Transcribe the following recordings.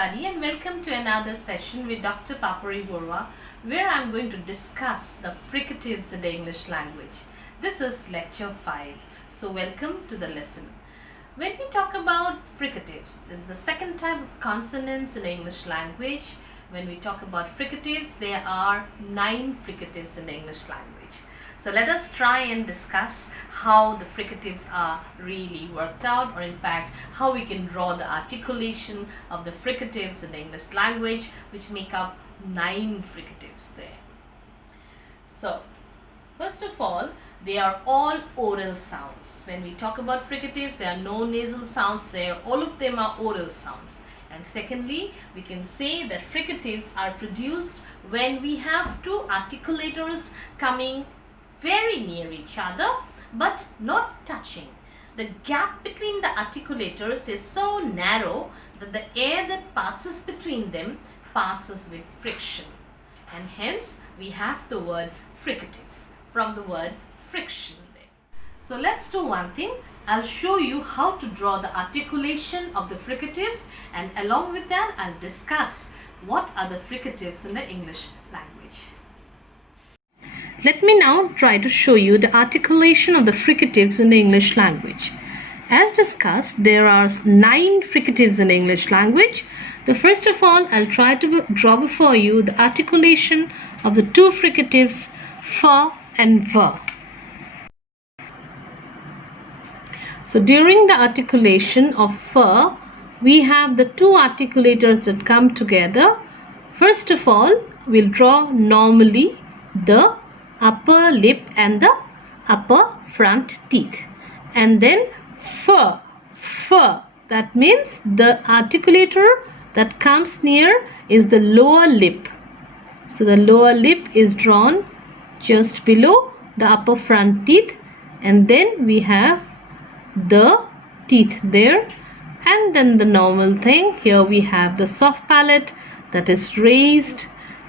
everybody, and welcome to another session with Dr. Papori Barooah, where I'm going to discuss the fricatives in the English language. This is lecture 5, so welcome to the lesson. When we talk about fricatives, this is the second type of consonants in the English language. When we talk about fricatives, there are 9 fricatives in the English language. So let us try and discuss how the fricatives are really worked out, or in fact how we can draw the articulation of the fricatives in the English language, which make up 9 fricatives there. So first of all, they are all oral sounds. When we talk about fricatives, there are no nasal sounds there. All of them are oral sounds. And secondly, we can say that fricatives are produced when we have two articulators coming very near each other but not touching. The gap between the articulators is so narrow that the air that passes between them passes with friction, and hence we have the word fricative from the word friction there. So let's do one thing. I'll show you how to draw the articulation of the fricatives, and along with that I'll discuss what are the fricatives in the English language. Let me now try to show you the articulation of the fricatives in the English language. As discussed, there are 9 fricatives in the English language. The first of all, I'll try to draw before you the articulation of the two fricatives fur and ver. So during the articulation of fur, we have the two articulators that come together. First of all, we'll draw normally the upper lip and the upper front teeth, and then fur, that means the articulator that comes near is the lower lip. So the lower lip is drawn just below the upper front teeth, and then we have the teeth there, and then the normal thing. Here we have the soft palate that is raised,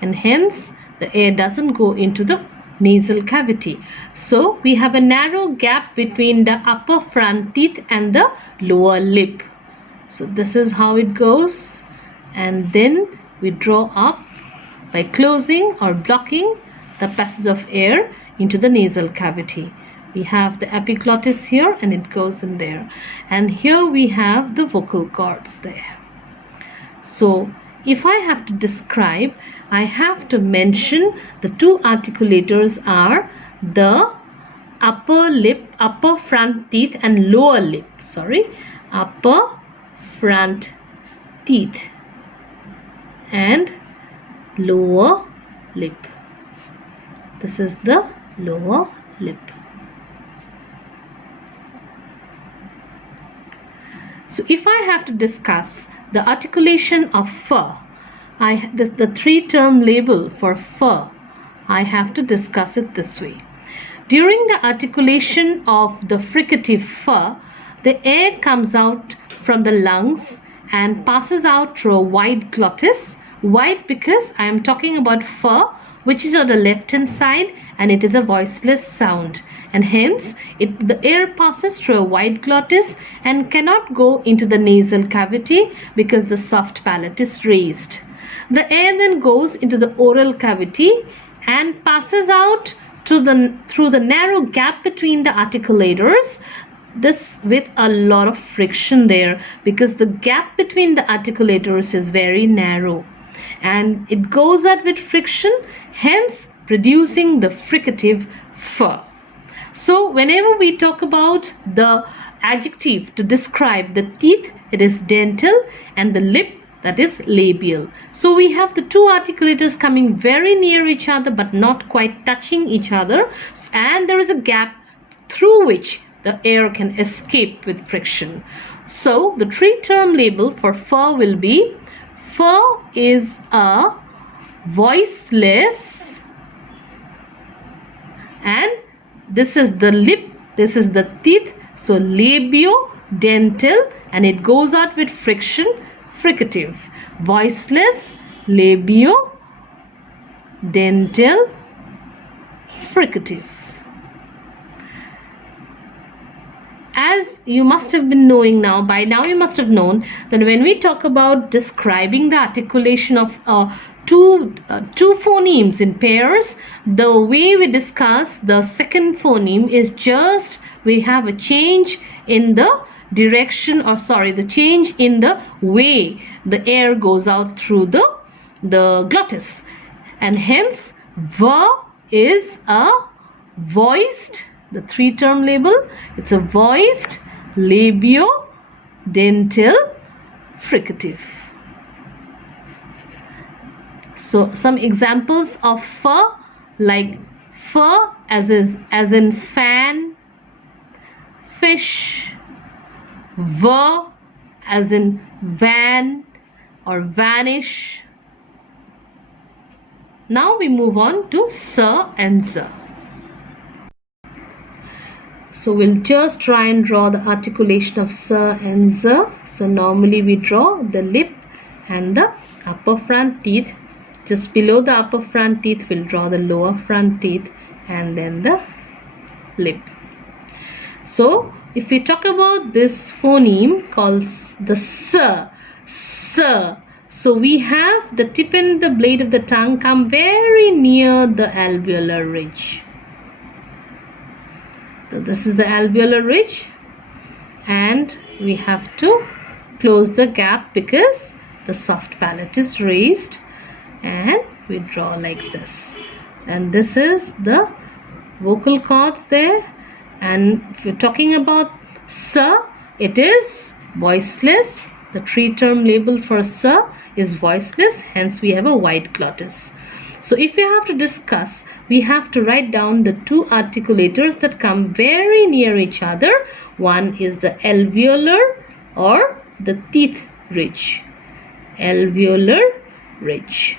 and hence the air doesn't go into the nasal cavity. So we have a narrow gap between the upper front teeth and the lower lip. So this is how it goes, and then we draw up by closing or blocking the passage of air into the nasal cavity. We have the epiglottis here, and it goes in there, and here we have the vocal cords there. So if I have to describe, I have to mention the two articulators are the upper lip, upper front teeth, and lower lip. Upper front teeth and lower lip. This is the lower lip. So if I have to discuss the articulation of fur, the 3-term label for fur, I have to discuss it this way. During the articulation of the fricative fur, the air comes out from the lungs and passes out through a wide glottis. Wide because I am talking about fur, which is on the left hand side, and it is a voiceless sound, and hence the air passes through a wide glottis and cannot go into the nasal cavity because the soft palate is raised. The air then goes into the oral cavity and passes out through the narrow gap between the articulators, this with a lot of friction there, because the gap between the articulators is very narrow, and it goes out with friction, hence producing the fricative fur. So whenever we talk about the adjective to describe the teeth, it is dental, and the lip, that is labial. So we have the two articulators coming very near each other but not quite touching each other, and there is a gap through which the air can escape with friction. So the 3-term label for fur will be: fur is a voiceless, and this is the lip, this is the teeth, so labio-dental, and it goes out with friction, fricative. Voiceless, labio-dental, fricative. as you must have been knowing now, by now you must have known that when we talk about describing the articulation of two phonemes in pairs, the way we discuss the second phoneme is just we have a change in the direction, or sorry, the change in the way the air goes out through the glottis, and hence V is a voiced, the three-term label, it's a voiced labio-dental fricative. So some examples of fur, like fur as in fan, fish, ver as in van or vanish. Now we move on to sir and sir. So we'll just try and draw the articulation of sir and sir. So normally we draw the lip and the upper front teeth. Just below the upper front teeth, we'll draw the lower front teeth and then the lip. So if we talk about this phoneme called the sir, so we have the tip and the blade of the tongue come very near the alveolar ridge. So this is the alveolar ridge, and we have to close the gap because the soft palate is raised, and we draw like this. And this is the vocal cords there. And if you're talking about sir, it is voiceless. The three-term label for sir is voiceless, hence we have a wide glottis. So if we have to discuss, we have to write down the two articulators that come very near each other. One is the alveolar or the teeth ridge. Alveolar ridge.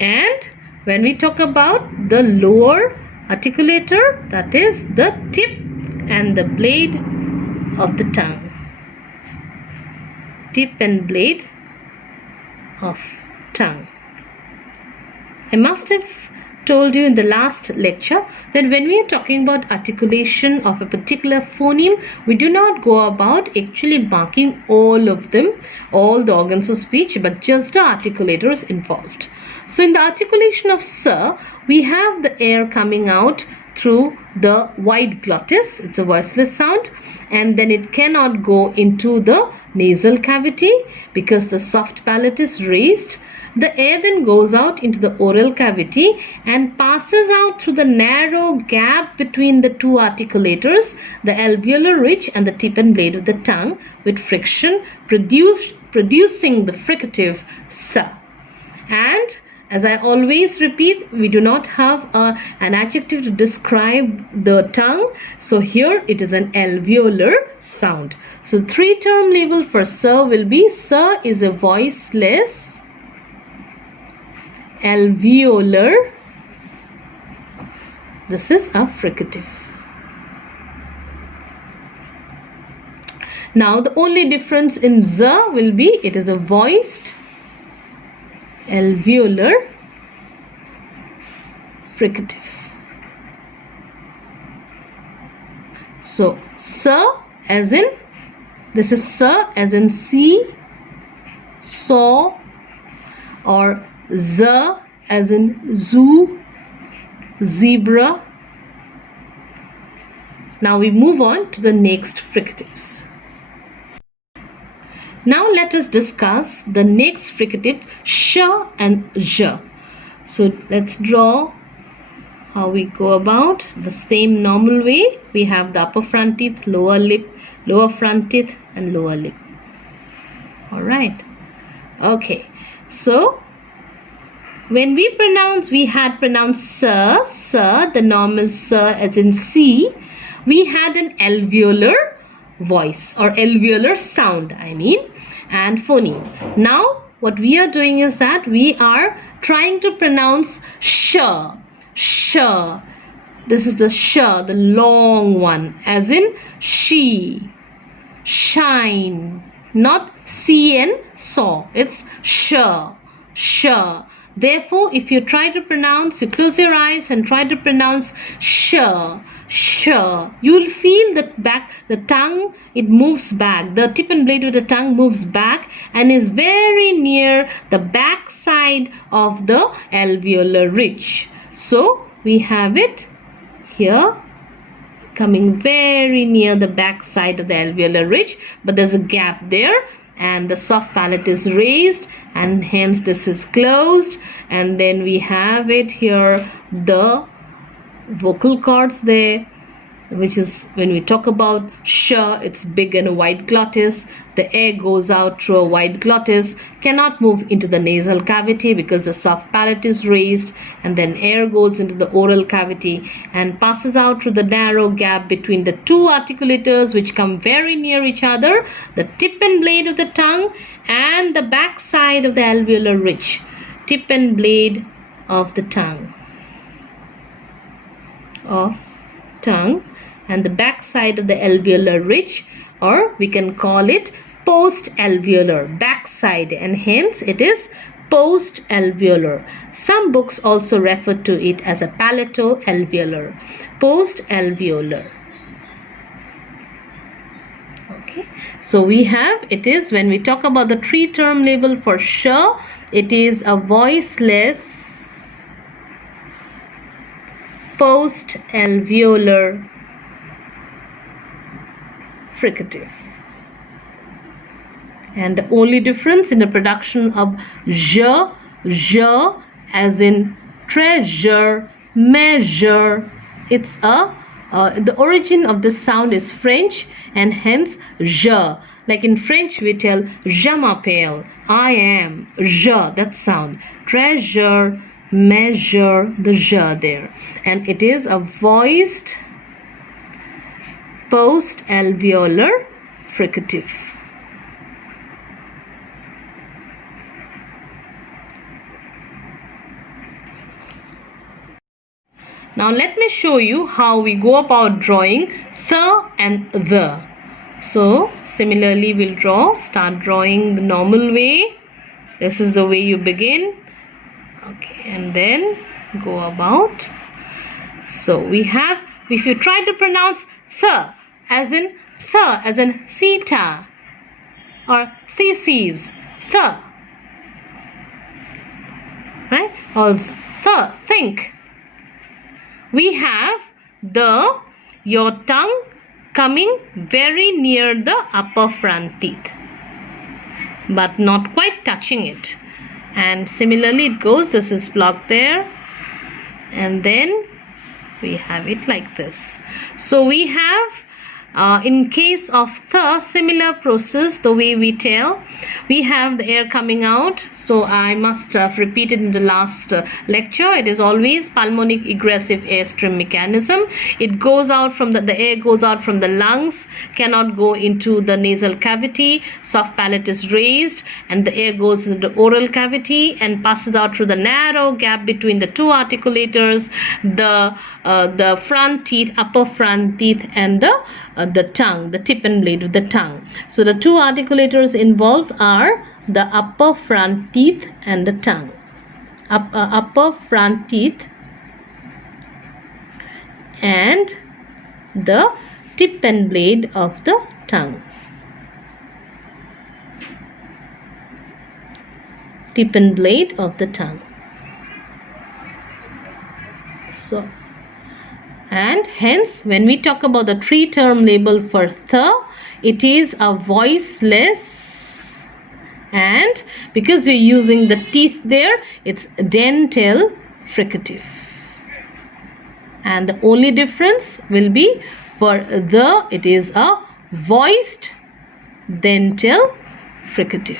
And when we talk about the lower articulator, that is the tip and the blade of the tongue. Tip and blade of tongue. I must have told you in the last lecture that when we are talking about articulation of a particular phoneme, we do not go about actually marking all of them, all the organs of speech, but just the articulators involved. So in the articulation of sir, we have the air coming out through the wide glottis. It's a voiceless sound, and then it cannot go into the nasal cavity because the soft palate is raised. The air then goes out into the oral cavity and passes out through the narrow gap between the two articulators, the alveolar ridge and the tip and blade of the tongue, with friction producing the fricative sir. And as I always repeat, we do not have an adjective to describe the tongue. So here it is an alveolar sound. So three-term label for sir will be sir is a voiceless alveolar. This is a fricative. Now the only difference in z will be it is a voiced alveolar fricative. So sir as in, this is sir as in see, saw, or z as in zoo, zebra. Now we move on to the next fricatives. Now let us discuss the next fricatives, sh and j. So let's draw how we go about the same normal way. We have the upper front teeth, lower lip, lower front teeth and lower lip. Alright. Okay. So when we had pronounced sir, the normal sir as in C, we had an alveolar voice or alveolar sound, and phoneme. Now what we are doing is that we are trying to pronounce sh. This is the sh, the long one, as in she, shine, not see and saw. It's sh. Therefore, if you try to pronounce, you close your eyes and try to pronounce sh, you will feel that the tongue, it moves back. The tip and blade of the tongue moves back and is very near the back side of the alveolar ridge. So, we have it here, coming very near the back side of the alveolar ridge, but there's a gap there, and the soft palate is raised, and hence this is closed. And then we have it here, the vocal cords there, which is when we talk about sh, it's big and a wide glottis. The air goes out through a wide glottis, cannot move into the nasal cavity because the soft palate is raised, and then air goes into the oral cavity and passes out through the narrow gap between the two articulators, which come very near each other, the tip and blade of the tongue and the back side of the alveolar ridge. Tip and blade of the tongue and the back side of the alveolar ridge, or we can call it post-alveolar, back side, and hence it is post-alveolar. Some books also refer to it as a palato-alveolar, post-alveolar. Okay, so we have, it is, when we talk about the three-term label for sh, it is a voiceless post-alveolar fricative. And the only difference in the production of j, as in treasure, measure, it's the origin of this sound is French, and hence je. Like in French we tell je m'appelle, I am, je, that sound. Treasure, measure, the je there. And it is a voiced post-alveolar fricative. Now let me show you how we go about drawing th and the. So similarly we'll start drawing the normal way. This is the way you begin. Okay, and then go about. So we have, if you try to pronounce th as in theta or theses, th, right, or th, think, we have your tongue coming very near the upper front teeth but not quite touching it, and similarly it goes, this is blocked there, and then we have it like this. So we have in case of the similar process, the way we tell, we have the air coming out. So I must have repeated in the last lecture, it is always pulmonic egressive airstream mechanism. It goes out from the air goes out from the lungs, cannot go into the nasal cavity, soft palate is raised, and the air goes into the oral cavity and passes out through the narrow gap between the two articulators, the front teeth, upper front teeth, and the tongue, the tip and blade of the tongue. So the two articulators involved are the upper front teeth and the tongue. Upper front teeth and the tip and blade of the tongue. Tip and blade of the tongue. So, and hence when we talk about the three-term label for th, it is a voiceless, and because we're using the teeth there, it's dental fricative. And the only difference will be for the, it is a voiced dental fricative.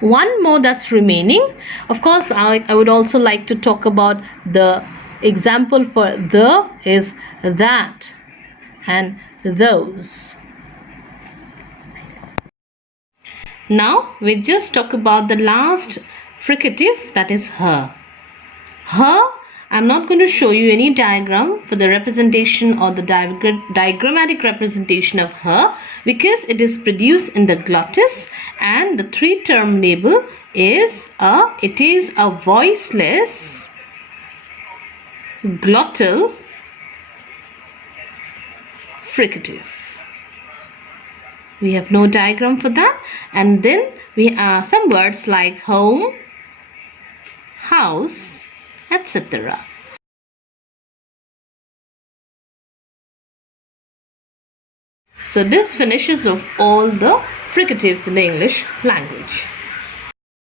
One more that's remaining. Of course, I would also like to talk about the example for the is that and those. Now we just talk about the last fricative, that is her. Her, I'm not going to show you any diagram for the representation or the diagrammatic representation of her, because it is produced in the glottis, and the 3-term label is a voiceless glottal fricative. We have no diagram for that. And then we have some words like home, house, etc. So this finishes of all the fricatives in the English language.